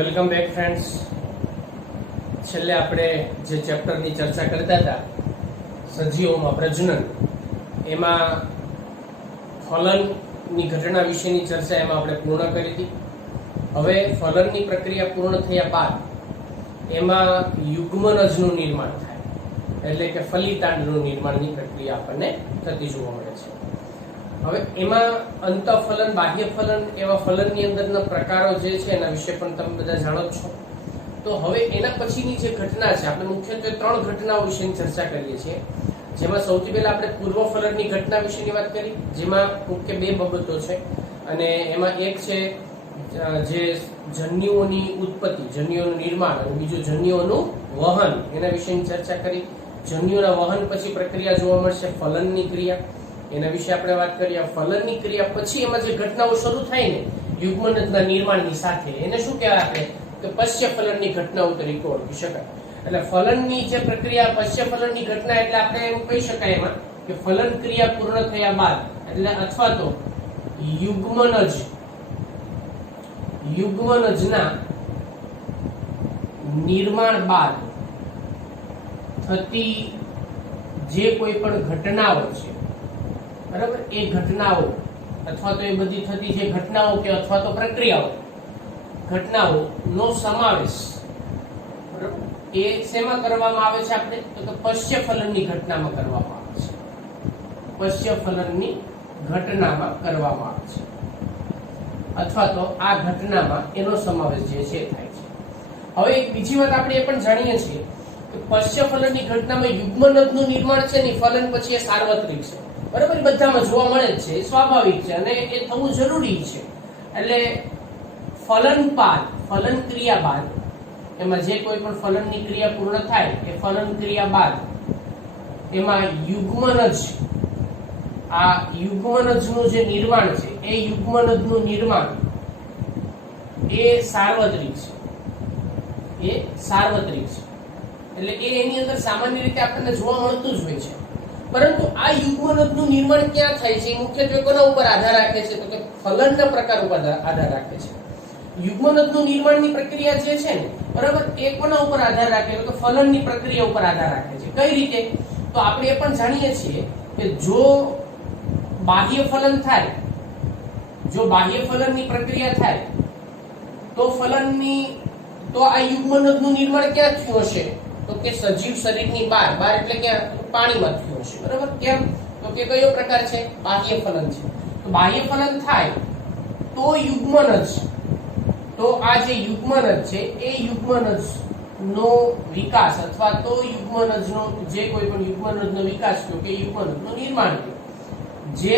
Welcome back friends. છેલ્લે આપણે જે ચેપ્ટરની ચર્ચા કરતા હતા સજીવોમાં પ્રજનન, એમાં ફલનની ઘટના વિશેની ચર્ચા એમાં આપણે પૂર્ણ કરી હતી. હવે ફલનની પ્રક્રિયા પૂર્ણ થયા બાદ એમાં યુગ્મનજનું નિર્માણ થાય, એટલે કે ફલિતાંડનું નિર્માણની પ્રક્રિયા આપણને થતી જોવા મળે છે. હવે એમાં અંતઃફલન, બાહ્ય ફલન, એવા ફલનની અંદરના પ્રકારો જે છે એના વિશે પણ તમે બધા જાણો જ છો. તો હવે એના પછીની જે ઘટના છે, આપણે મુખ્યત્વે 3 ઘટનાઓ વિશેની ચર્ચા કરીએ છીએ. જેમાં સૌથી પહેલા આપણે પૂર્વ ફલનની ઘટના વિશેની વાત કરી, જેમાં મુખ્ય 2 બાબતો છે. અને એમાં એક છે જે જન્યુઓની ઉત્પત્તિ, જન્યુઓનું નિર્માણ, અને બીજું જન્યુઓનું વહન, એના વિશેની ચર્ચા કરી. જન્યુના વહન પછી પ્રક્રિયા જોવા મળશે ફલનની ક્રિયા, એના વિશે આપણે વાત કરીએ. ફલનની ક્રિયા પછી એમાં જે ઘટનાઓ શરૂ થાય ને યુગ્મનજના નિર્માણની સાથે, એને શું કહેવાય આપણે કે પશ્ય ફલનની ઘટનાઓ તરીકે ઓળખી શકાય. એટલે ફલનની જે પ્રક્રિયા, પશ્ય ફલનની ઘટના, એટલે આપણે એમ કહી શકાય એમાં કે ફલન ક્રિયા પૂર્ણ થયા બાદ, એટલે અથવા તો યુગ્મનજના નિર્માણ બાદ થતી જે કોઈ પણ ઘટનાઓ છે, બરાબર, એ ઘટનાઓ અથવા તો એ બધી થતી જે ઘટનાઓ કે અથવા તો ઘટનાઓનો સમાવેશ, બરાબર, એ શેમાં કરવામાં આવે છે? આપણે તો પશ્ય ફલનની ઘટનામાં કરવામાં આવે છે. પશ્ય ફલનની ઘટનામાં કરવામાં આવે છે, અથવા તો આ ઘટનામાં એનો સમાવેશ જે છે થાય છે. હવે એક બીજી વાત આપણે એ પણ જાણીએ છીએ કે પશ્ય ફલનની ઘટનામાં યુગ્મનજનું નિર્માણ છે ને ફલન પછી એ સાર્વત્રિક છે, બરાબર, બધામાં જોવા મળે જ છે, સ્વાભાવિક છે અને એ થવું જરૂરી છે. એટલે ફલન ક્રિયા બાદ, એમાં જે કોઈ પણ ફલનની ક્રિયા પૂર્ણ થાય એ ફલન ક્રિયા બાદ એમાં યુગ્મનજનું જે નિર્માણ છે, એ યુગ્મનજનું નિર્માણ એ સાર્વત્રિક છે. એટલે એની અંદર સામાન્ય રીતે આપણને જોવા મળતું જ હોય છે. પરંતુ આ યુગ્મનજનું નિર્માણ ક્યાં થાય છે, મુખ્યત્વે કોના ઉપર આધાર રાખે છે? તો કે ફલનના પ્રકાર ઉપર આધાર રાખે છે. યુગ્મનજનું નિર્માણની પ્રક્રિયા જે છે ને, બરાબર, એ કોના ઉપર આધાર રાખે તો ફલનની પ્રક્રિયા ઉપર આધાર રાખે છે. કઈ રીતે? તો આપણે એ પણ જાણીએ છીએ કે જો બાહ્ય ફલનની પ્રક્રિયા થાય તો આ યુગ્મનજનું નિર્માણ ક્યાં થયું હશે? તો કે સજીવ શરીરની બહાર એટલે ક્યાં? પાણીમાં થયું હશે, બરાબર. કેમ? તો કે કયો પ્રકાર છે? બાહ્ય ફલન છે. તો બાહ્ય ફલન થાય તો આ જે યુગ્મનજ છે એ યુગ્મનજનો વિકાસ, અથવા તો યુગ્મનજનો જે કોઈ પણ યુગ્મનજનો વિકાસ થયો કે યુગ્મનજનું નિર્માણ થયું, જે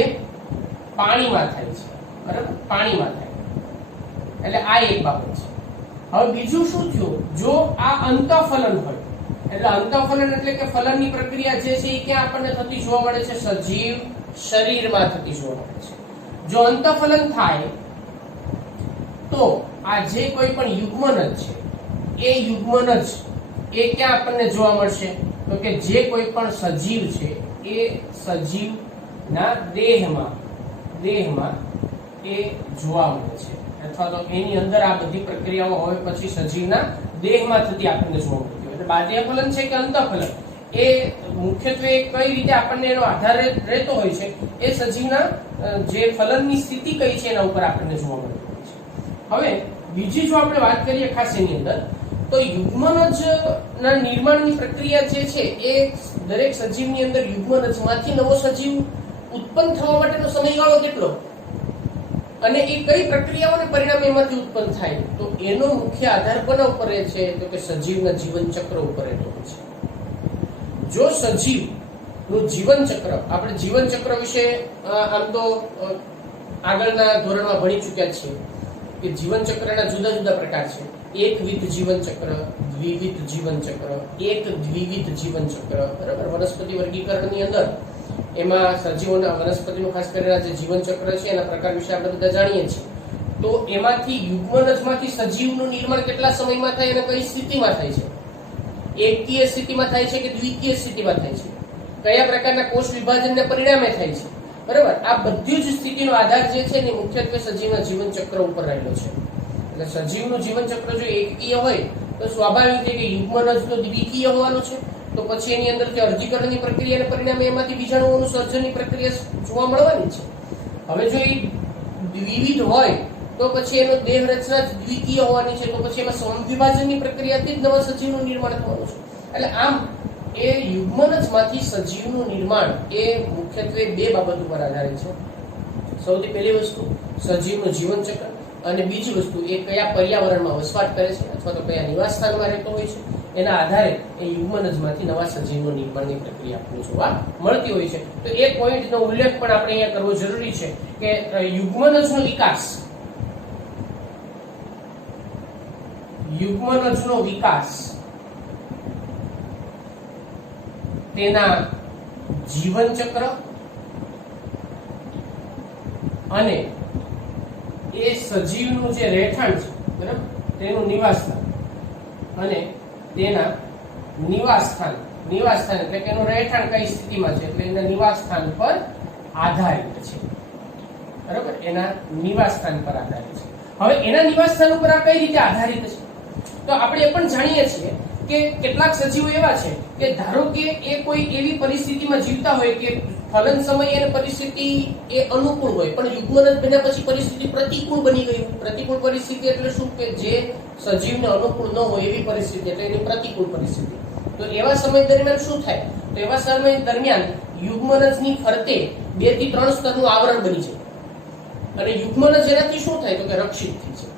પાણીમાં થાય છે, બરાબર, પાણીમાં થાય. એટલે આ એક બાબત છે. હવે બીજું શું થયું? જો આ અંતઃફલન હોય, એટલે અંતઃફલન એટલે કે ફલનની પ્રક્રિયા જે છે એ ક્યાં આપણને થતી જોવા મળે છે? સજીવ શરીરમાં થતી જોવા મળે છે. જો અંતઃફલન થાય તો આ જે કોઈ પણ યુગ્મનજ છે એ યુગ્મનજ એ ક્યાં આપણને જોવા મળશે? તો કે જે કોઈ પણ સજીવ છે એ સજીવના દેહમાં એ જોવા મળે છે, અથવા તો એની અંદર આ બધી પ્રક્રિયાઓ હવે પછી સજીવના દેહમાં થતી આપણને જોવા મળતી હોય. એટલે બાહ્ય ફલન છે કે અંતઃફલન, એ મુખ્યત્વે કઈ રીતે આપણને એનો આધાર રહેતો હોય છે? એ સજીવના જે ફલનની સ્થિતિ કઈ છે એના ઉપર આપણને જોવા મળતી હોય છે. હવે બીજી જો આપણે વાત કરીએ ખાસ એની અંદર, તો યુગ્મનજના નિર્માણની પ્રક્રિયા જે છે એ દરેક સજીવની અંદર યુગ્મનજમાંથી નવો સજીવ ઉત્પન્ન થવા માટેનો સમયગાળો કેટલો, અને એ કઈ પ્રક્રિયાઓને પરિણામે એમાંથી ઉત્પન્ન થાય, તો એનો મુખ્ય આધાર કોના ઉપર છે? તો કે સજીવના જીવન ચક્ર ઉપર રહેતો હોય છે. જો સજીવનું જીવન ચક્ર, આપણે જીવન ચક્ર વિશે આમ તો આગળના ધોરણમાં ભણી ચૂક્યા છીએ કે જીવન ચક્રના જુદા જુદા પ્રકાર છે. એકવિધ જીવન ચક્ર, દ્વિવિધ જીવન ચક્ર, એક દ્વિવિધ જીવન ચક્ર, બરાબર. વનસ્પતિ વર્ગીકરણની અંદર એમાં સજીવોના, વનસ્પતિનું ખાસ કરીને જે જીવન ચક્ર છે એના પ્રકાર વિશે આપણે બધા જાણીએ છીએ. તો એમાંથી યુગ્મનજમાંથી સજીવનું નિર્માણ કેટલા સમયમાં થાય અને કઈ સ્થિતિમાં થાય છે? એકકીય સ્થિતિમાં થાય છે કે દ્વિકીય સ્થિતિમાં થાય છે? કયા પ્રકારના કોષ વિભાજનને પરિણામે થાય છે? બરાબર. આ બધી જ સ્થિતિનો આધાર જે છે ને મુખ્યત્વે સજીવના જીવન ચક્ર ઉપર રહેલો છે. એટલે સજીવનું જીવન ચક્ર જો એકકીય હોય તો સ્વાભાવિક છે કે યુગ્મનજ તો દ્વિકીય હોવાનું છે, તો પછી એની અંદર અર્ધીકરણની પ્રક્રિયાને પરિણામે એમાંથી બીજાણુઓનું સર્જનની પ્રક્રિયા જોવા મળવાની છે. હવે જો એ વિવિધ હોય તો પછી એનો દેહ રચના દ્વિકીય હોવાની છે, તો પછી એમાં સમવિભાજનની પ્રક્રિયાથી જ નવા સજીવનું નિર્માણ થવાનું છે. એટલે આમ એ યુગ્મનજમાંથી સજીવનું નિર્માણ એ મુખ્યત્વે બે બાબત ઉપર આધારિત છે. સૌથી પહેલી વસ્તુ સજીવનું જીવન ચક્ર, અને બીજી વસ્તુ એ કયા પર્યાવરણમાં વસવાટ કરે છે અથવા તો કયા નિવાસ સ્થાનમાં રહેતો હોય છે, એના આધારે એ યુગ્મનજમાંથી નવા સજીવનું નિર્માણની પ્રક્રિયા આપણને જોવા મળતી હોય છે. તો એ પોઈન્ટનો ઉલ્લેખ પણ આપણે અહીંયા કરવો જરૂરી છે કે યુગ્મનજનો વિકાસ તેના જીવન ચક્ર અને એ સજીવનું જે રહેઠાણ છે, બરાબર, તેનું નિવાસ સ્થાન અને તેના નિવાસ સ્થાન એટલે કે એનું રહેઠાણ કઈ સ્થિતિમાં છે એટલે એના નિવાસ સ્થાન પર આધારિત છે, બરાબર, એના નિવાસ સ્થાન પર આધારિત છે. હવે એના નિવાસ સ્થાન ઉપર આ કઈ રીતે આધારિત છે? તો આપણે એ પણ જાણીએ છીએ કે કેટલાક સજીવો એવા છે કે ધારો કે એ કોઈ એવી પરિસ્થિતિમાં જીવતા હોય કે ફલન સમય અને પરિસ્થિતિ એ અનુકૂળ હોય, પણ યુગ્મનજ બન્યા પછી પરિસ્થિતિ પ્રતિકૂળ બની ગઈ. પ્રતિકૂળ પરિસ્થિતિ એટલે શું? કે જે સજીવને અનુકૂળ ન હોય એવી પરિસ્થિતિ, એટલે એની પ્રતિકૂળ પરિસ્થિતિ. તો એવા સમય દરમિયાન શું થાય? તો એવા સમય દરમિયાન યુગ્મનજની ફરતે 2 થી 3 સ્તરનું આવરણ બની જાય અને યુગ્મનજ એનાથી શું થાય? તો કે રક્ષિત થઈ જાય.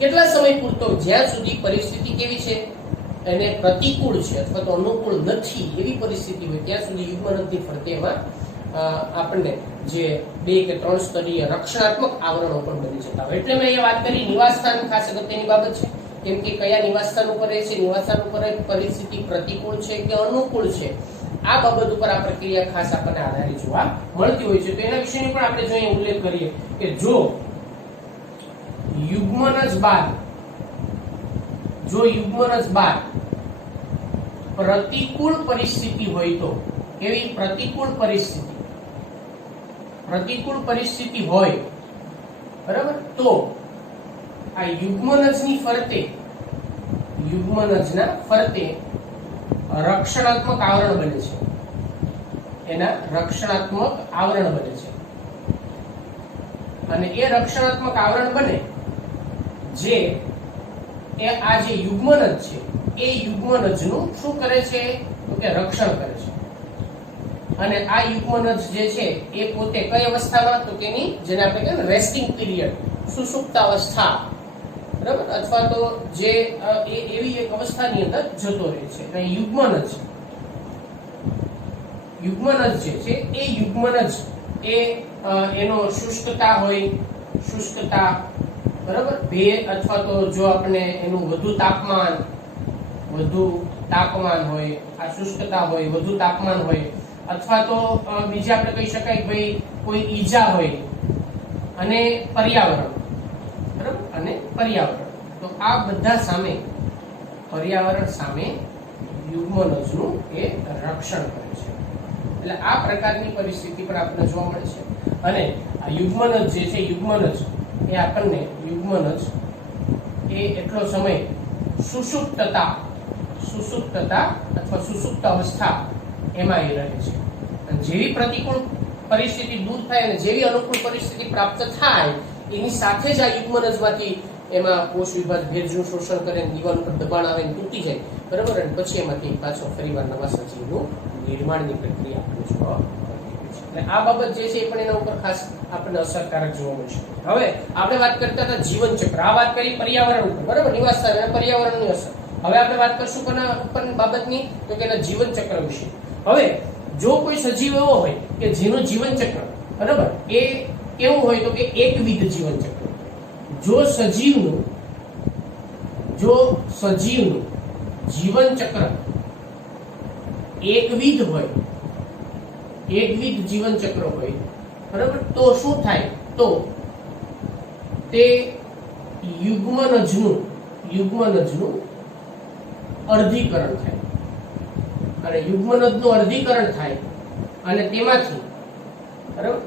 કેટલા સમય પૂરતો? જ્યાં સુધી પરિસ્થિતિ કેવી છે, એને પ્રતિકૂળ છે અથવા તો અનુકૂળ નથી એવી પરિસ્થિતિ હોય ત્યાં સુધી યુગ્મનજની ફરતે એમાં આપણને જે 2 કે 3 સ્તરીય રક્ષણાત્મક આવરણો પણ બની જતા હોય. એટલે મેં એ વાત કરી નિવાસ સ્થાન ખાસ અગત્યની બાબત છે, કેમ કે કયા નિવાસ સ્થાન ઉપર રહે છે, નિવાસ સ્થાન ઉપર પરિસ્થિતિ પ્રતિકૂળ છે કે અનુકૂળ છે, આ બાબત ઉપર આ પ્રક્રિયા ખાસ આપણને આધારિત જોવા મળતી હોય છે. તો એના વિશેની પણ આપણે જો અહીં ઉલ્લેખ કરીએ કે જો યુગ્મનજ બાદ પ્રતિકૂળ પરિસ્થિતિ હોય તો, એવી પ્રતિકૂળ પરિસ્થિતિ હોય, બરાબર, તો આ યુગ્મનજના ફરતે રક્ષણાત્મક આવરણ બને છે, એના રક્ષણાત્મક આવરણ બને છે. અને એ રક્ષણાત્મક આવરણ બને જે આ જે યુગ્મનજ છે એ યુગ્મનજનું શું કરે છે? તો કે રક્ષણ કરે છે. અને આ યુગ્મનજ જે છે એ પોતે કઈ અવસ્થામાં? તો કે એની જેને આપણે કહીએ ને રેસ્ટિંગ પીરિયડ, સુષુપ્ત અવસ્થા, બરાબર, અથવા તો જે એવી એક અવસ્થાની અંદર જતો રહે છે. એટલે યુગ્મનજ જે છે એ યુગ્મનજ એ એનો શુષ્કતા હોય, બરાબર, ભેજ અથવા તો જો આપણે એનું વધુ તાપમાન હોય, આ શુષ્કતા હોય, વધુ તાપમાન હોય, અથવા તો બીજા આપણે કહી શકાય કે ભાઈ કોઈ ઈજા હોય, અને પર્યાવરણ, બરાબર, અને પર્યાવરણ. તો આ બધા સામે પર્યાવરણ સામે યુગ્મનજનું એ રક્ષણ કરે છે. એટલે આ પ્રકારની પરિસ્થિતિ પણ આપણને જોવા મળે છે. અને આ યુગ્મનજ જે છે, એ આપણને યુગ્મનજ એ એટલો સમય સુષુપ્તતા અથવા સુષુપ્ત અવસ્થા એમાં એ રહે છે. અને જેવી પ્રતિકૂળ પરિસ્થિતિ દૂર થાય અને જેવી અનુકૂળ પરિસ્થિતિ પ્રાપ્ત થાય એની સાથે જ આ યુગ્મનજમાંથી એમાં કોષ વિભાજ ભેજનું શોષણ કરે, દિવાલ ઉપર દબાણ આવે, તૂટી જાય, બરાબર, અને પછી એમાંથી પાછો ફરીવાર નવા સજીવનું નિર્માણની પ્રક્રિયા આપણે જોવા મળતી હોય છે. એટલે આ બાબત જે છે એ પણ એના ઉપર ખાસ આપણને અસરકારક જોવા મળશે. હવે આપણે વાત કરતા હતા જીવન ચક્ર, આ વાત કરી પર્યાવરણ ઉપર, બરાબર, નિવાસ સ્થાન અને પર્યાવરણની અસર. હવે આપણે વાત કરશું કોના ઉપર બાબતની? તો કે એના જીવન ચક્ર વિશે. હવે જો કોઈ સજીવ એવો હોય કે જેનું જીવન ચક્ર, બરાબર, એ કેવું હોય તો કે એકવિધ જીવન ચક્ર. જો સજીવનું જીવન ચક્ર એકવિધ જીવન ચક્ર હોય, બરાબર, તો શું થાય? તો તે યુગ્મનજનું અર્ધીકરણ થાય. અને યુગ્મનજનું અર્ધીકરણ થાય અને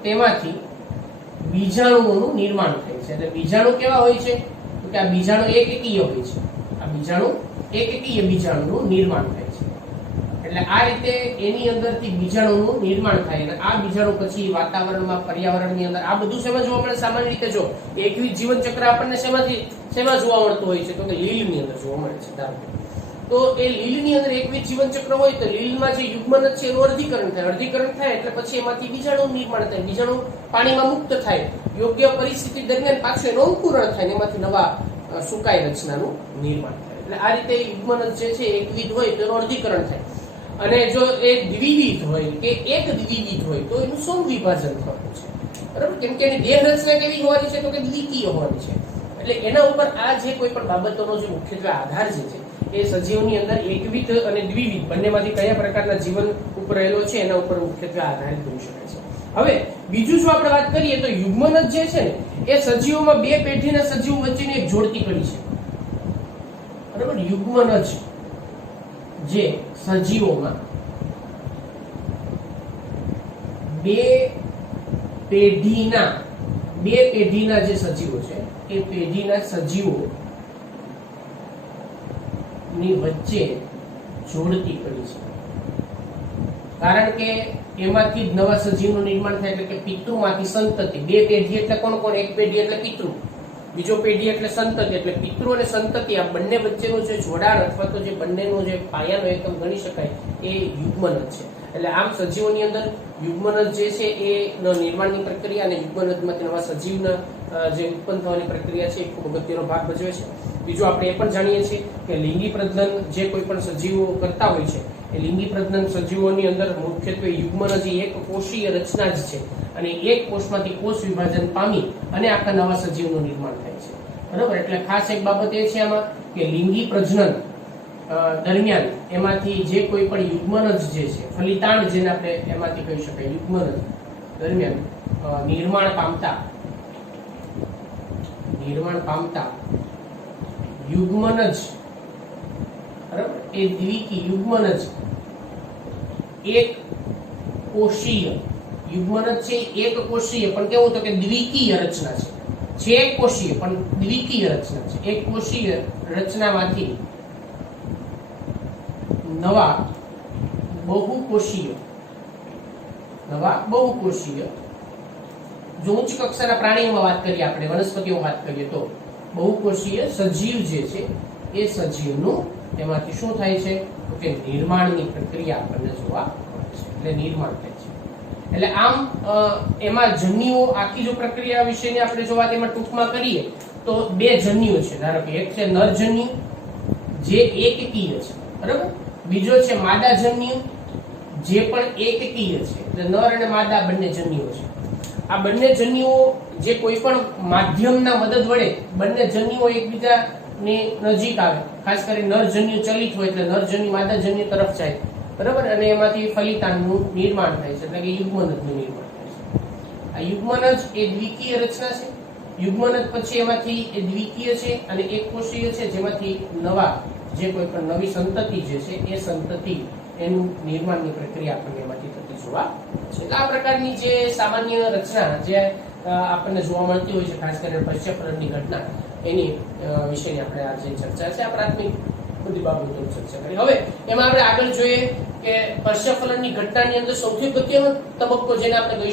તેમાંથી બીજાણુઓનું નિર્માણ થાય છે. એટલે બીજાણુ કેવા હોય છે? તો કે આ બીજાણુ એકકીય હોય છે, આ બીજાણુ એકકીય બીજાણુનું નિર્માણ થાય છે. એટલે આ રીતે એની અંદરથી બીજાણુનું નિર્માણ થાય અને આ બીજાણુ પછી વાતાવરણમાં, પર્યાવરણની અંદર આ બધું શેમાં જોવા મળે? સામાન્ય રીતે જો એકવિધ જીવન ચક્ર આપણને શેમાં જોવા મળતું હોય છે? તો કે લીલની અંદર જોવા મળે છે. ધારો તો એ લીલની અંદર એકવિધ જીવન ચક્ર હોય તો લીલમાં જે યુગ્મનજ છે એનું અર્ધીકરણ થાય. અર્ધીકરણ થાય એટલે પછી એમાંથી બીજાણુનું નિર્માણ થાય. બીજાણુ પાણીમાં મુક્ત થાય, યોગ્ય પરિસ્થિતિ દરમિયાન પાછું એનું અંકુરણ થાય ને એમાંથી નવા સુકાઈ રચનાનું નિર્માણ થાય. એટલે આ રીતે યુગ્મનજ જે છે એકવિધ હોય તો એનું અર્ધીકરણ થાય. અને જો એ દ્વિવિધ હોય કે એક દ્વિવિધ હોય તો એનું સમવિભાજન થવાનું છે. બરાબર? કેમ કે એની દેહ રચના કેવી હોવાની છે? તો કે દ્વિકીય હોવાની છે. એટલે એના ઉપર આ જે કોઈ પણ બાબતોનો જે મુખ્યત્વે આધાર જે છે એ સજીવની અંદર એકવિધ અને દ્વિવિધ બંનેમાંથી કયા પ્રકારના જીવન ઉપર રહેલો છે એના ઉપર મુખ્યત્વે આધારિત હોઈ શકે છે. હવે બીજું જો આપણે વાત કરીએ તો યુગ્મનજ જે છે ને એ સજીવોમાં બે પેઢીના સજીવ વચ્ચેની એક જોડતી કડી છે. બરાબર? યુગ્મનજ જે સજીવોમાં બે પેઢીના જે સજીવો છે એ પેઢીના સજીવો ની વચ્ચે જોડતી કડી છે. કારણ કે એમાંથી જ નવા સજીવનું નિર્માણ થાય. એટલે કે પિતૃમાંથી સંતતિ. બે પેઢી એટલે કોણ? એક પેઢી એટલે પિતૃ, બીજો પેઢી એટલે સંતતિ. એટલે પિતૃ અને સંતતિ આ બંને વચ્ચેનું જે જોડાણ અથવા તો જે બંનેનો જે પાયાનો એકમ ગણી શકાય એ યુગ્મનજ છે. એટલે આમ સજીવોની અંદર યુગ્મનજ જે છે એ નિર્માણની પ્રક્રિયા અને યુગ્મનજમાંથી નવા સજીવના જે ઉત્પન્ન થવાની પ્રક્રિયા છે એ ખૂબ અગત્યનો ભાગ ભજવે છે. બીજું આપણે એ પણ જાણીએ છીએ કે લિંગી પ્રજનન જે કોઈ પણ સજીવો કરતા હોય છે એ લિંગી પ્રજનન સજીવોની અંદર મુખ્યત્વે યુગ્મનજ એક કોષીય રચના જ છે અને એક કોષમાંથી કોષ વિભાજન પામી અને આખા નવા સજીવનું નિર્માણ થાય છે. બરાબર? એટલે ખાસ એક બાબત એ છે આમાં કે લિંગી પ્રજનન દરમિયાન એમાંથી જે કોઈ પણ યુગ્મનજ જે છે, ફલિતાંડ જેને આપણે એમાંથી કહી શકાય, યુગ્મનજ દરમિયાન નિર્માણ પામતા યુગ્મનજ, બરાબર, એ દ્વિકી યુગ્મનજ એક કોષીય યુગ્મનજ છે એક કોષીય પણ કેવું તો કે દ્વિકીય રચના છે એક કોષીય પણ દ્વિકીય રચના છે. એક કોષીય રચનામાંથી નવા બહુકોષીય જો ઉચ્ચ કક્ષાના પ્રાણીઓમાં વાત કરીએ, આપણે વનસ્પતિઓમાં વાત કરીએ તો બહુકોષીય સજીવ જે છે એ સજીવનું એમાંથી શું થાય છે તો કે નિર્માણની પ્રક્રિયા આપણને જોવા મળે છે. એટલે નિર્માણ થાય છે. એટલે આમ એમાં જન્યુઓ આખી જો પ્રક્રિયા વિશેની આપણે જો વાત એમાં ટૂંકમાં કરીએ તો બે જન્યુઓ છે. ધારો કે એક છે નરજન્યુ જે એકકીય છે, બરાબર, બીજો છે માદાજન્યુ જે પણ એકકીય છે. એટલે નર અને માદા બંને જન્યુઓ છે. આ બંને જન્યુઓ જે કોઈ પણ માધ્યમના મદદ વડે બંને જન્યુઓ એકબીજાની નજીક આવે, ખાસ કરી નરજન્યુ ચલિત હોય એટલે નરજન્યુ માદાજન્યુ તરફ જાય, બરાબર, અને એમાંથી ફલિતાંડનું નિર્માણ થાય છે. એટલે કે યુગ્મનજનું નિર્માણ થાય છે. આ યુગ્મનજ એ દ્વિકીય રચના છે. યુગ્મનજ પછી એમાંથી એ દ્વિકીય છે અને એક કોષીય છે જેમાંથી નવા જે કોઈ પણ નવી સંતતિ જે છે એ સંતતિ એનું નિર્માણની પ્રક્રિયા આપણને એમાંથી થતી જોવા છે. એટલે આ પ્રકારની જે સામાન્ય રચના જે આપણને જોવા મળતી હોય છે, ખાસ કરીને પશ્ચફલનની ઘટના, એની વિશેની આપણે આ જે ચર્ચા છે આ પ્રાથમિક બધી બાબતોની ચર્ચા કરી. હવે એમાં આપણે આગળ જોઈએ કે પશ્ચફલનની ઘટનાની અંદર સૌથી અગત્યનો તબક્કો જેને આપણે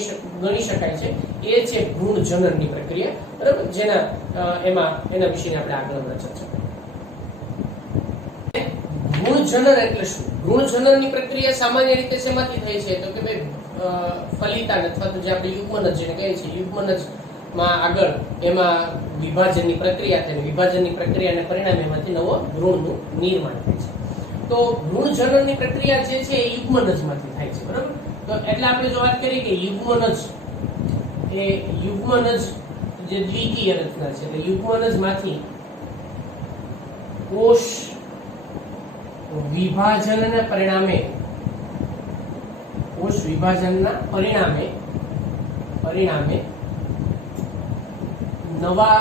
ગણી શકાય છે એ છે ભ્રૂણ જનનની પ્રક્રિયા, બરાબર, જેના એના વિશેની આપણે આગળ ચર્ચા કરી. ભ્રૂણ જનન એટલે શું? ભ્રૂણ જનનની પ્રક્રિયા સામાન્ય રીતે શેમાંથી થાય છે તો કે ભાઈ ફલિતાંડ અથવા તો જે આપણે યુગ્મનજ જેને કહીએ છીએ યુગ્મનજ માં આગળ એમાં વિભાજનની પ્રક્રિયા થાય. વિભાજનની પ્રક્રિયાને પરિણામે એમાંથી નવો ભ્રૂણનું નિર્માણ થાય છે. તો ભ્રૂણ જનનની પ્રક્રિયા જે છે એ યુગ્મનજમાંથી થાય છે, બરાબર. તો એટલે આપણે જો વાત કરીએ કે યુગ્મનજ જે દ્વિકીય રચના છે એટલે યુગ્મનજમાંથી કોષ વિભાજનના પરિણામે નવા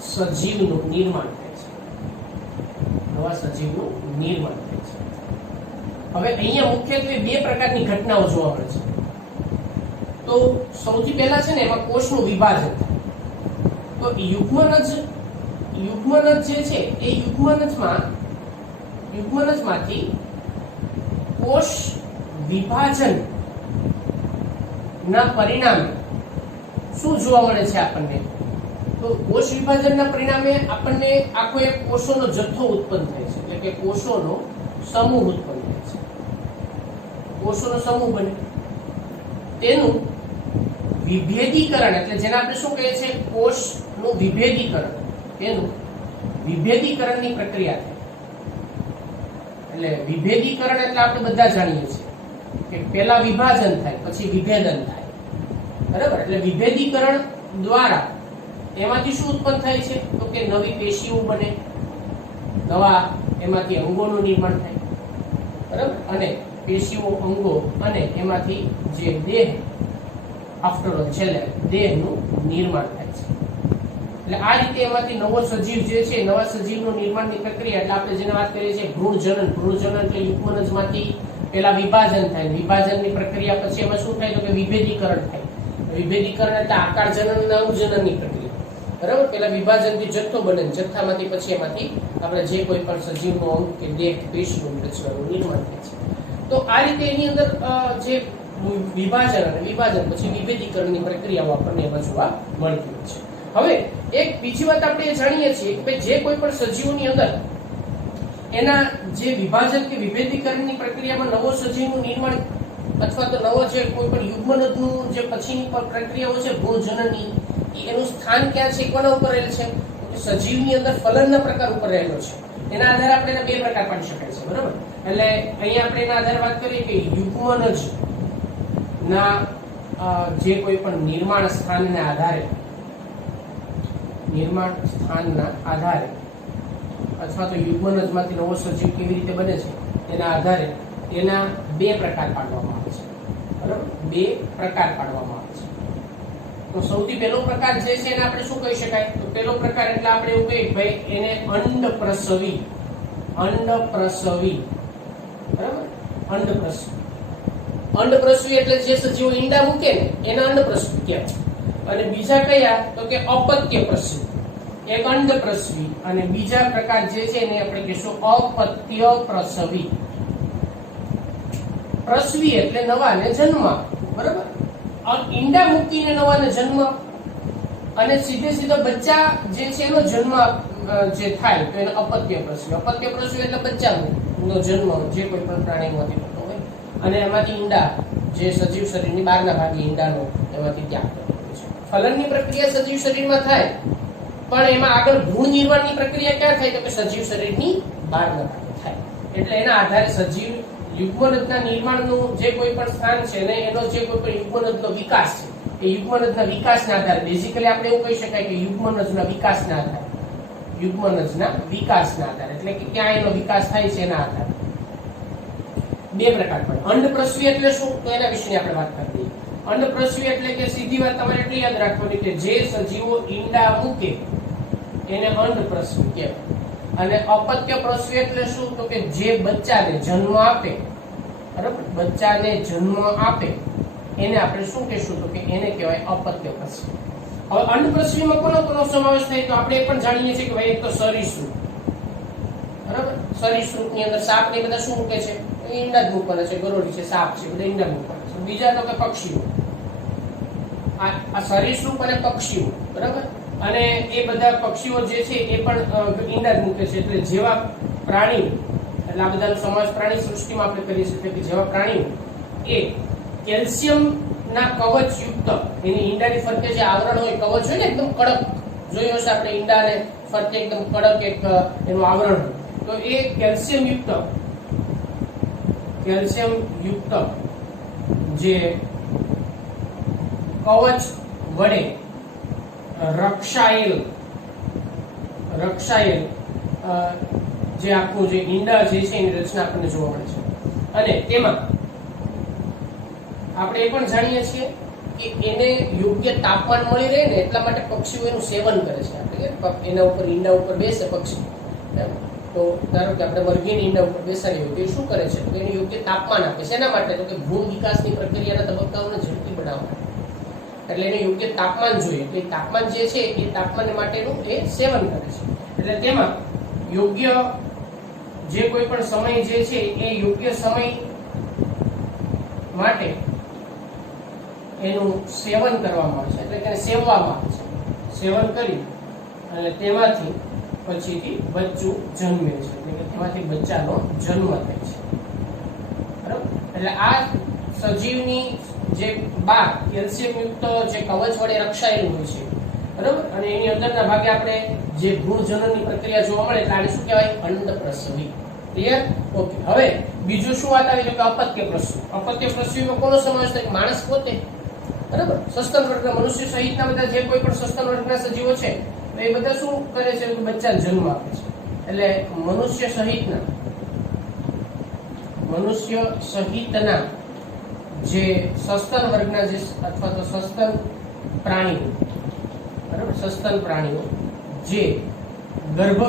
સજીવનું નિર્માણ થાય છે. હવે અહીંયા મુખ્યત્વે બે પ્રકારની ઘટનાઓ જોવા મળે છે. તો સૌથી પહેલા છે ને એમાં કોષનું વિભાજન થાય. તો યુગ્મનજ યુગ્મનજ જે છે એ યુગ્મનજમાંથી કોષ વિભાજન ના પરિણામે શું જોવા મળે છે આપણને? તો કોષ વિભાજનના પરિણામે આપણને આખો એક કોષોનો જથ્થો ઉત્પન્ન થાય છે, એટલે કે કોષોનો સમૂહ ઉત્પન્ન થાય છે. કોષોનો સમૂહ બને તેનું વિભેદીકરણ, એટલે જેને આપણે શું કહીએ છીએ કોષનું વિભેદીકરણ, તેનું વિભેદીકરણની પ્રક્રિયા થાય. એટલે વિભેદીકરણ એટલે આપણે બધા જાણીએ છીએ કે પહેલા વિભાજન થાય પછી વિભેદન થાય, બરાબર? એટલે વિભેદીકરણ દ્વારા એમાંથી શું ઉત્પન્ન થાય છે? તો કે નવી પેશીઓ બને, નવા એમાંથી અંગોનું નિર્માણ થાય, બરાબર? અને પેશીઓ, અંગો અને એમાંથી જે દેહ, આફ્ટર ઓલ છેલ્લે દેહનું નિર્માણ થાય છે. એટલે આ રીતે એમાંથી નવો સજીવ જે છે, નવા સજીવનું નિર્માણની પ્રક્રિયા, એટલે આપણે જેને વાત કરીએ છીએ ભ્રૂણજનન. ભ્રૂણજનન એટલે યુગ્મનજમાંથી પેલા વિભાજન થાય, વિભાજનની પ્રક્રિયા પછી એમાં શું થાય? તો કે વિભેદીકરણ થાય. વિભેદીકરણ એટલે આકાર જનન અને અંગજનનની પ્રક્રિયા, બરાબર? પેલા વિભાજનથી જથ્થો બને, જથ્થામાંથી પછી એમાંથી આપણે જે કોઈ પણ સજીવનો અંગ કે દેહ, પેશીનું રચનાનું નિર્માણ થાય છે. તો આ રીતે એની અંદર જે વિભાજન અને વિભાજન પછી વિભેદીકરણની પ્રક્રિયાઓ આપણને એમાં જોવા મળતી હોય છે. હવે એક બીજી વાત આપણે એ જાણીએ છીએ કે જે કોઈ પણ સજીવોની અંદર એના જે વિભાજન કે વિભેદીકરણની પ્રક્રિયામાં નવો સજીવનું નિર્માણ અથવા તો નવો જે કોઈ પણ યુગ્મનજનું જે પછીની પ્રક્રિયાઓ છે ભ્રૂણજનનની, એનું સ્થાન ક્યાં છે, કોના ઉપર રહેલ છે? તો સજીવની અંદર ફલનના પ્રકાર ઉપર રહેલો છે. એના આધારે આપણે એના બે પ્રકાર પાડી શકાય છે, બરાબર? એટલે અહીંયા આપણે એના આધારે વાત કરીએ કે યુગ્મનજ ના જે કોઈ પણ નિર્માણ સ્થાનના આધારે અથવા તો યુગ્મનજમાંથી નવો સજીવ કેવી રીતે બને છે એના આધારે એના બે પ્રકાર પાડવામાં આવે છે, બરાબર? બે પ્રકાર પાડવામાં આવે છે. તો સૌથી પહેલો પ્રકાર જે છે એને આપણે શું કહી શકાય? તો પહેલો પ્રકાર એટલે આપણે એવું કહીએ ભાઈ એને અંડપ્રસવી, બરાબર? અંડપ્રસવી એટલે જે સજીવો ઈંડા મૂકે ને એને અંડપ્રસવી કહેવાય. અને બીજા કયા? તો કે અપત્યપ્રસવી. એક અંડપ્રસવી અને બીજા પ્રકાર જે છે એને આપણે કહીશું અપત્યપ્રસવી. પ્રસવી એટલે નવાને જન્મ, બરાબર? ઈંડા મૂકીને નવાને જન્મ અને સીધો બચ્ચા જે છે એનો જન્મ જે થાય તો એને અપત્યપ્રસવી. અપત્યપ્રસવી એટલે બચ્ચાનો જન્મ જે કોઈ પણ પ્રાણીમાંથી થતો હોય અને એમાંથી ઈંડા જે સજીવ શરીરની બહારના ભાગે ઈંડાનો એમાંથી ત્યાગ થતો હોય છે. ફલનની પ્રક્રિયા સજીવ શરીરમાં થાય પણ એમાં આગળ ભ્રૂણ નિર્માણની પ્રક્રિયા ક્યાં થાય? તો કે સજીવ શરીરની બહારના ભાગે થાય. એટલે એના આધારે સજીવ યુગ્મનજના નિર્માણનું જે કોઈ પણ સ્થાન છે ને એનો જે કોઈ પણ યુગ્મનજનો વિકાસ છે એ યુગ્મનજના વિકાસના આધારે બેઝિકલી આપણે એવું કહી શકાય કે યુગ્મનજના વિકાસના આધારે એટલે કે ક્યાં એનો વિકાસ થાય છે એના આધારે બે પ્રકાર પડે. અંડપ્રસવી એટલે શું? તો એના વિશેની આપણે વાત કરી દઈએ. અંડપ્રસવી એટલે કે સીધી વાત તમારે એટલી યાદ રાખવાની કે જે સજીવો ઈંડા મૂકે એને અંડપ્રસવી કહેવાય. અને અપત્યપ્રસવી એટલે શું? તો કે જે બચ્ચાને જન્મ આપે, બરાબર? બચ્ચાને જન્મ આપે એને આપણે શું કહેશું? તો કે એને કહેવાય અપત્યપ્રસવી. હવે અંડપ્રસવીમાં કોનો સમાવેશ થાય? તો આપણે એ પણ જાણીએ છીએ કે ભાઈ એક તો સરીસૃપ, બરાબર? સરીસૃપની અંદર સાપ ને બધા શું મૂકે છે? ઈંડા જ મૂકવાના છે. ગરોળી છે, સાપ છે, બધા ઈંડા મૂકવાના છે. બીજા તો કે પક્ષીઓ, આ સરીસૃપ અને પક્ષીઓ, બરાબર? અને એ બધા પક્ષીઓ જે છે એ પણ ઈંડા જ મૂકે છે. એટલે જેવા પ્રાણીઓ, એટલે આ બધાનો સમાવેશ પ્રાણી સૃષ્ટિમાં આપણે કરીએ છીએ કે જેવા પ્રાણીઓ એ કેલ્શિયમ ના કવચ યુક્ત એની ઈંડાની ફરતે જે આવરણ હોય, કવચ હોય ને એકદમ કડક, જોયું હશે આપણે ઈંડાને ફરતે એકદમ કડક એક એનું આવરણ હોય, તો એ કેલ્શિયમ યુક્ત જે કવચ વડે રક્ષાયેલ જે આખું જે ઈંડા જે છે એની રચના આપણને જોવા મળે છે. અને તેમાં આપણે એ પણ જાણીએ છીએ કે એને યોગ્ય તાપમાન મળી રહે ને એટલા માટે પક્ષીઓ એનું સેવન કરે છે. આપણે એના ઉપર ઈંડા ઉપર બેસે પક્ષી, તો ધારો કે આપણે મરઘીની ઈંડા ઉપર બેસાડી હોય તો એ શું કરે છે? તો એને યોગ્ય તાપમાન આપે છે. એના માટે તો કે ભ્રૂણ વિકાસની પ્રક્રિયાના તબક્કાઓને ઝડપી બનાવવા માટે, એટલે એને યોગ્ય તાપમાન જોઈએ. તો એ તાપમાન જે છે એ તાપમાન માટેનું એ સેવન કરે છે. એટલે તેમાં યોગ્ય જે કોઈ પણ સમય જે છે એ યોગ્ય સમય માટે એનું સેવન કરવામાં આવે છે, એટલે કે સેવવામાં આવે છે. સેવન કરી અને તેમાંથી પછીથી બચ્ચું જન્મે છે, એટલે કે તેમાંથી બચ્ચાનો જન્મ થાય છે. બરાબર? એટલે આ સજીવની જે બાર કેલ્શિયમ યુક્ત જે કવચ વડે રક્ષાયેલું હોય છે, બરાબર, અને એની અંદરના ભાગે આપણે જે ભ્રૂણજનનની પ્રક્રિયા જોવા મળે એટલે આને શું કહેવાય? અંડપ્રસવી. ક્લિયર? ઓકે. હવે બીજું શું વાત આવી? તો કે અપત્ય પ્રસવી. અપત્ય પ્રસવીમાં કોનો સમાવેશ થાય? માણસ પોતે. બરાબર? સસ્તન વર્ગના મનુષ્ય સહિતના બધા જે કોઈ પણ સસ્તન વર્ગના સજીવો છે એ બધા શું કરે છે? બચ્ચાને જન્મ આપે છે. એટલે મનુષ્ય સહિતના જે સસ્તન વર્ગના જે અથવા તો સસ્તન પ્રાણીઓ, બરાબર, સસ્તન પ્રાણીઓ જે ગર્ભ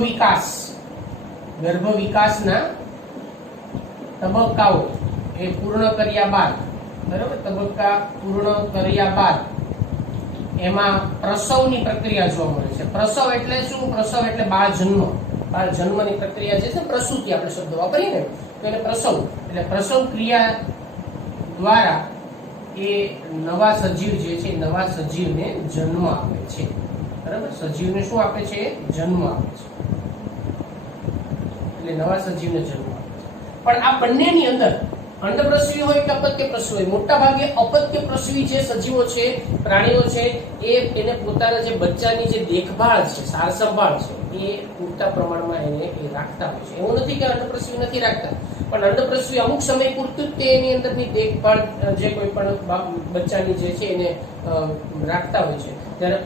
વિકાસના તબક્કાઓ એ પૂર્ણ કર્યા બાદ, બરાબર, તબક્કા પૂર્ણ કર્યા બાદ એમાં પ્રસવની પ્રક્રિયા જોવા મળે છે. પ્રસવ એટલે શું? પ્રસવ એટલે બાળ જન્મની પ્રક્રિયા જે છે, પ્રસૂતિ આપણે શબ્દ વાપરીએ ને, તો એને પ્રસવ એટલે પ્રસવ ક્રિયા દ્વારા એ નવા સજીવ જે છે નવા સજીવને જન્મ આપે છે. બરાબર? સજીવને શું આપે છે? જન્મ આપે છે. એટલે નવા સજીવને જન્મ આપે છે. પણ આ બંનેની અંદર અંડપ્રસવી હોય કે અપત્ય પ્રસવી હોય, મોટા ભાગે અપત્ય પ્રસવી જે સજીવો છે, પ્રાણીઓ છે, એને પોતાના જે બચ્ચાની જે દેખભાળ છે, સાર સંભાળ છે, એ પૂરતા પ્રમાણમાં એને રાખતા હોય છે. એવું નથી કે અંડપ્રસવી નથી રાખતા, પણ અંડપ્રસવી અમુક સમય પૂરતું જ એની અંદરની દેખભાળ જે કોઈ પણ બચ્ચાની જે છે એને રાખતા હોય છે. ત્યારે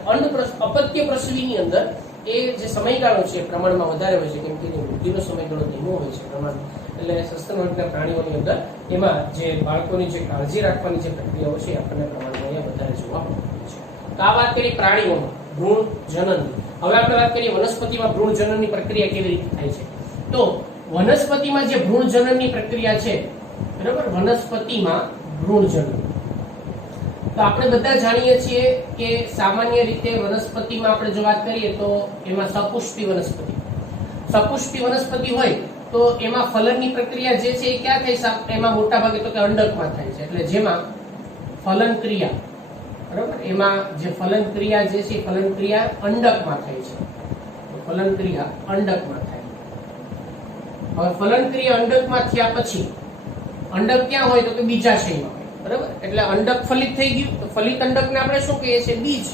અપત્ય પ્રસવીની અંદર એ જે સમયગાળો છે પ્રમાણમાં વધારે હોય છે, કેમ કે એની વૃદ્ધિનો સમયગાળો ધીમો હોય છે પ્રમાણ. એટલે સસ્તન વર્ગના પ્રાણીઓની અંદર એમાં જે બાળકોની જે કાળજી રાખવાની જે પ્રક્રિયાઓ છે આપણને પ્રમાણમાં અહીંયા વધારે જોવા મળે છે. તો આ વાત કરી પ્રાણીઓમાં ભ્રૂણ જનનની. હવે આપણે વાત કરીએ વનસ્પતિમાં ભ્રૂણ જનનની પ્રક્રિયા કેવી રીતે થાય છે. તો વનસ્પતિમાં જે ભ્રૂણ જનનની પ્રક્રિયા છે, બરાબર, વનસ્પતિમાં ભ્રૂણ જનન, તો આપણે બધા જાણીએ છીએ કે સામાન્ય રીતે વનસ્પતિમાં આપણે જો વાત કરીએ તો એમાં સપુષ્પી વનસ્પતિ હોય તો એમાં ફલનની પ્રક્રિયા જે છે એ ક્યાં થાય? એમાં મોટા ભાગે તો કે અંડકમાં થાય છે. એટલે જેમાં ફલન ક્રિયા, બરાબર, એમાં જે ફલન ક્રિયા જે છે ફલન ક્રિયા અંડકમાં થાય છે. ફલન ક્રિયા અંડકમાં થાય. હવે ફલન ક્રિયા અંડકમાં થયા પછી અંડક ક્યાં હોય? તો કે બીજાશયમાં હોય. બરાબર? એટલે અંડક ફલિત થઈ ગયું તો ફલિત અંડકને આપણે શું કહીએ છીએ? બીજ.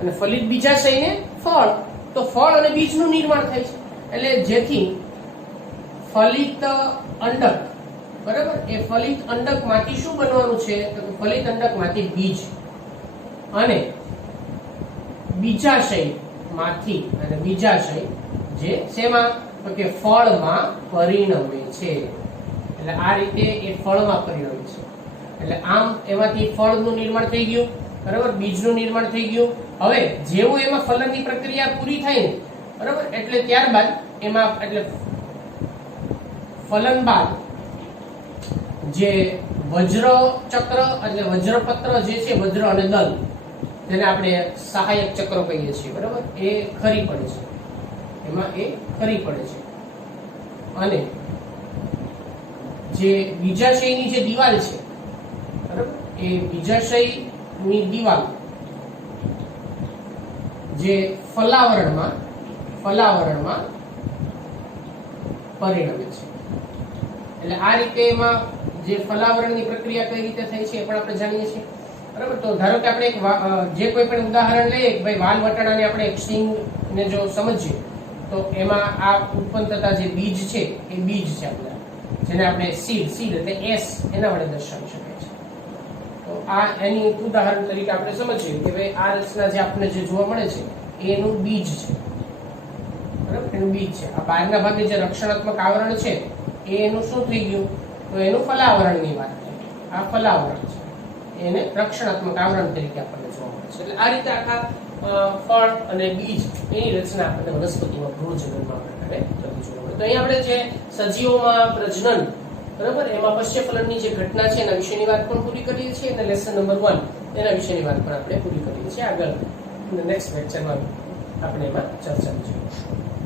અને ફલિત બીજાશયને ફળ. તો ફળ અને બીજનું નિર્માણ થાય છે. એટલે જેથી ફલિત અંડક, બરાબર, એ ફલિત અંડકમાંથી શું બનવાનું છે? તો ફલિત અંડકમાંથી બીજ અને બીજાશયમાંથી, અને બીજાશય જે શેમાં? તો કે ફળમાં પરિણમે છે. એટલે આ રીતે એ ફળમાં પરિણમે છે. એટલે આમ એમાંથી ફળનું નિર્માણ થઈ ગયું, બરાબર, બીજનું નિર્માણ થઈ ગયું. હવે જેવું એમાં ફલનની પ્રક્રિયા પૂરી થાય ને, બરાબર, એટલે ત્યારબાદ એમાં એટલે ફલન બાદ જે વજ્ર ચક્ર એટલે વજ્રપત્ર જે છે, વજ્ર અને દલ, જેને આપણે સહાયક ચક્ર કહીએ છીએ, બરાબર, એ ખરી પડે છે. એમાં એ ખરી પડે છે. અને જે બીજાશયની જે દિવાલ છે, બરાબર, એ બીજાશયની દિવાલ જે ફલાવરણમાં પરિણમે છે. એટલે આ રીતે એમાં જે ફલાવરણની પ્રક્રિયા કઈ રીતે થાય છે એ પણ આપણે જાણીએ છીએ. બરાબર? તો ધારો કે આપણે એક જે કોઈ પણ ઉદાહરણ લઈએ કે ભાઈ વાલ વટાણાને આપણે એક સિંગને જો સમજીએ તો એમાં આ ઉત્પન્ન થતા જે બીજ છે એ બીજ છે આપણા, જેને આપણે સીડ એટલે એસ એના વડે દર્શાવી શકાય છે. તો આ એની ઉદાહરણ તરીકે આપણે સમજીએ કે ભાઈ આ રચના જે આપણને જે જોવા મળે છે એ એનું બીજ છે. બરાબર? એનું બીજ છે. આ બહારના ભાગે જે રક્ષણાત્મક આવરણ છે એ એનું શું થઈ ગયું? તો એનું ફલાવરણની વાત થઈ. આ ફલાવરણ છે, એને રક્ષણાત્મક આવરણ તરીકે આપણને જોવા મળે છે. એટલે આ રીતે આખા ફળ અને બીજ એની રચના આપણને વનસ્પતિમાં ભ્રૂણજનનમાં પ્રકારે થતી જોવા મળે. તો અહીં આપણે જે સજીવોમાં પ્રજનન, બરાબર, એમાં પશ્ચફલનની જે ઘટના છે એના વિશેની વાત પણ પૂરી કરીએ છીએ અને લેસન નંબર 1 એના વિશેની વાત પણ આપણે પૂરી કરીએ છીએ. આગળ નેક્સ્ટ લેક્ચરમાં આપણે એમાં ચર્ચા કરીશું.